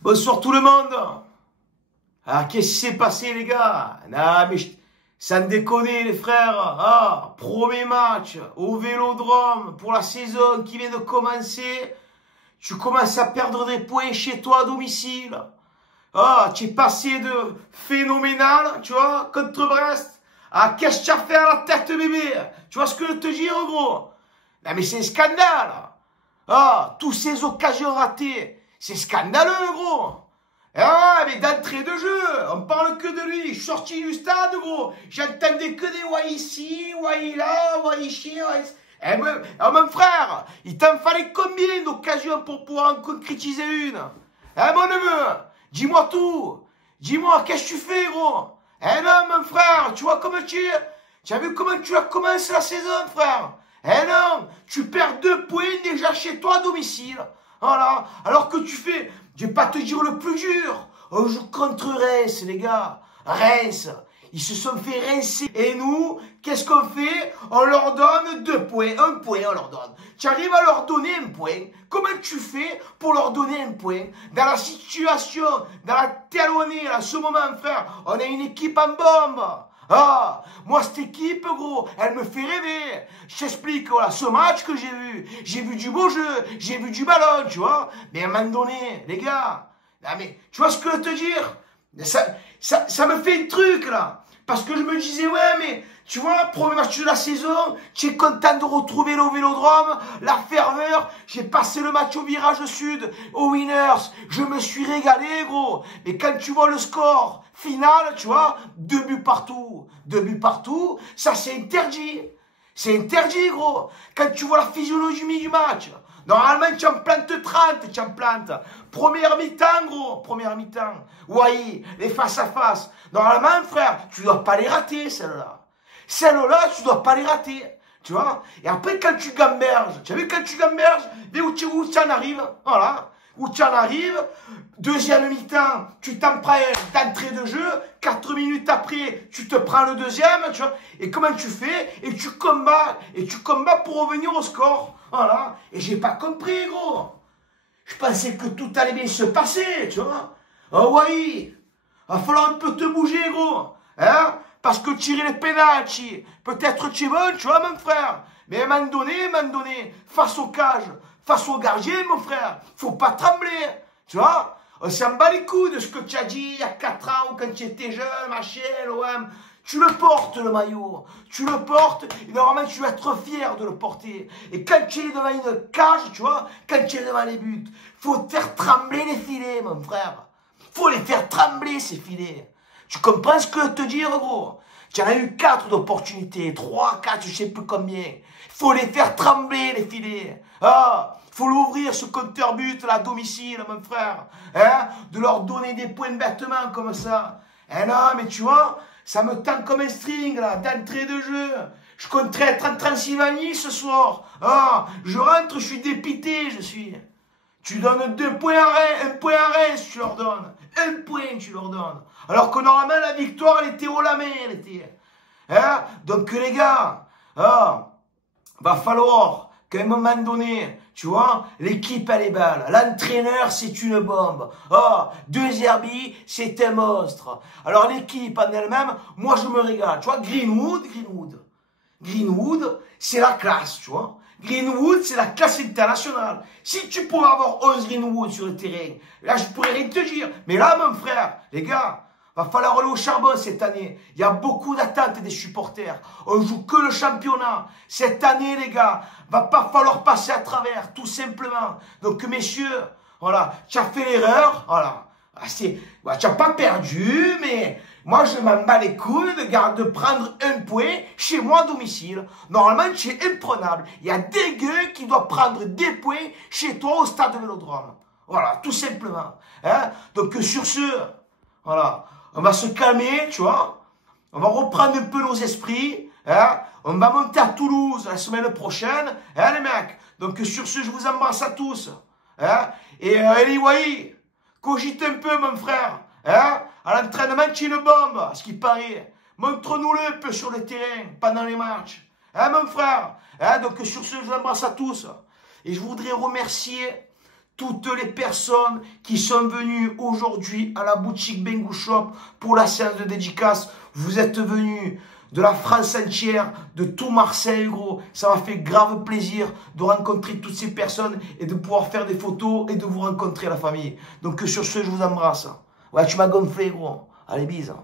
Bonsoir tout le monde. Ah, qu'est-ce qui s'est passé les gars? Non mais sans déconner les frères. Ah, premier match au Vélodrome pour la saison qui vient de commencer. Tu commences à perdre des points chez toi à domicile. Ah, tu es passé de phénoménal, tu vois, contre Brest. Ah, qu'est-ce que tu as fait à la tête bébé? Tu vois ce que je te dis gros? Non mais c'est un scandale. Ah, tous ces occasions ratées. C'est scandaleux, gros. Ah, mais d'entrée de jeu, on parle que de lui. Je suis sorti du stade, gros. J'entendais que des ouais ici, ouais là, ouais ici, ouais ici. Eh ben, oh, mon frère, il t'en fallait combien d'occasions pour pouvoir en concrétiser une? Eh, mon neveu, dis-moi tout. Dis-moi, qu'est-ce que tu fais, gros? Eh non, mon frère, tu vois comment tu as vu comment tu as commencé la saison, frère? Eh non, tu perds 2 points déjà chez toi à domicile. Voilà, alors que tu fais, je vais pas te dire le plus dur, on joue contre Reims, les gars. Reims, ils se sont fait rincer. Et nous, qu'est-ce qu'on fait? On leur donne 2 points, 1 point on leur donne. Tu arrives à leur donner 1 point. Comment tu fais pour leur donner 1 point? Dans la situation, dans la telle où on est, à ce moment, frère, on a une équipe en bombe. Ah, moi cette équipe gros, elle me fait rêver. Je t'explique, voilà, ce match que j'ai vu du beau jeu, j'ai vu du ballon, tu vois. Mais à un moment donné, les gars, là, mais tu vois ce que je veux te dire? Ça me fait un truc là. Parce que je me disais, ouais, mais tu vois, premier match de la saison, tu es content de retrouver le Vélodrome, la ferveur. J'ai passé le match au virage sud, aux Winners. Je me suis régalé, gros. Mais quand tu vois le score final, tu vois, 2 buts partout. 2 buts partout, ça c'est interdit. C'est interdit, gros. Quand tu vois la physiologie du match, normalement, tu en plantes 30, tu en plantes. Première mi-temps, gros, première mi-temps. Ouais, les face-à-face. Normalement, frère, tu dois pas les rater, celles-là. Celles-là, tu dois pas les rater. Tu vois? Et après, quand tu gamberges, tu as vu quand tu gamberges, mais où tu en arrives, voilà. Où tu en arrives, deuxième mi-temps, tu t'en prends d'entrée de jeu, 4 minutes après, tu te prends le deuxième, tu vois. Et comment tu fais? Et tu combats pour revenir au score. Voilà. Et j'ai pas compris, gros. Je pensais que tout allait bien se passer, tu vois. Oh oui. Va falloir un peu te bouger, gros. Hein? Parce que tirer les pénaltys, peut-être tu es bon, tu vois, mon frère. Mais à un moment donné, face au cage, face au gardien, mon frère, faut pas trembler. Tu vois? On s'en bat les couilles de ce que tu as dit il y a 4 ans ou quand tu étais jeune, machin, l'OM. Tu le portes, le maillot. Tu le portes, et normalement, tu dois être fier de le porter. Et quand tu es devant une cage, tu vois, quand tu es devant les buts, faut faire trembler les filets, mon frère. Faut les faire trembler, ces filets. Tu comprends ce que je te dire, gros? Tu en as eu 4 d'opportunités, 3, 4, je sais plus combien. Faut les faire trembler, les filets. Ah, faut l'ouvrir, ce compteur but, là, à domicile, mon frère. Hein? De leur donner des points bêtement comme ça. Eh non, mais tu vois, ça me tend comme un string, là, d'entrée de jeu. Je compterai 36 vanilles ce soir. Ah, je rentre, je suis dépité, je suis. Tu donnes 2 points à Reims, 1 point à Reims, tu leur donnes. 1 point, tu leur donnes. Alors que normalement, la victoire, elle était haut la main, elle était. Hein? Donc, les gars, ah, va falloir qu'à un moment donné, tu vois, l'équipe, elle est belle. L'entraîneur, c'est une bombe. Ah, De Zerbi, c'est un monstre. Alors, l'équipe en elle-même, moi, je me régale. Tu vois, Greenwood, c'est la classe, tu vois. Greenwood, c'est la classe internationale. Si tu pouvais avoir 11 Greenwood sur le terrain, là, je pourrais rien te dire. Mais là, mon frère, les gars, va falloir aller au charbon cette année. Il y a beaucoup d'attentes des supporters. On joue que le championnat. Cette année, les gars, va pas falloir passer à travers, tout simplement. Donc, messieurs, voilà, tu as fait l'erreur, voilà. Tu n'as pas perdu, mais moi, je m'en bats les couilles de prendre 1 point chez moi à domicile. Normalement, tu es imprenable. Il y a des gueux qui doivent prendre des points chez toi au stade de Vélodrome. Voilà, tout simplement. Hein? Donc, sur ce, voilà, on va se calmer, tu vois. On va reprendre un peu nos esprits. Hein? On va monter à Toulouse la semaine prochaine. Hein, les mecs? Donc, sur ce, je vous embrasse à tous. Hein? Et anyway, cogite un peu, mon frère. Hein? À l'entraînement, tu es une bombe, à ce qui paraît. Montre-nous-le un peu sur le terrain, pendant les matchs. Hein, mon frère? Hein? Donc, sur ce, je vous embrasse à tous. Et je voudrais remercier toutes les personnes qui sont venues aujourd'hui à la boutique Bengou Shop pour la séance de dédicace. Vous êtes venus de la France entière, de tout Marseille, gros. Ça m'a fait grave plaisir de rencontrer toutes ces personnes et de pouvoir faire des photos et de vous rencontrer, la famille. Donc sur ce, je vous embrasse. Ouais, tu m'as gonflé, gros. Allez, bise.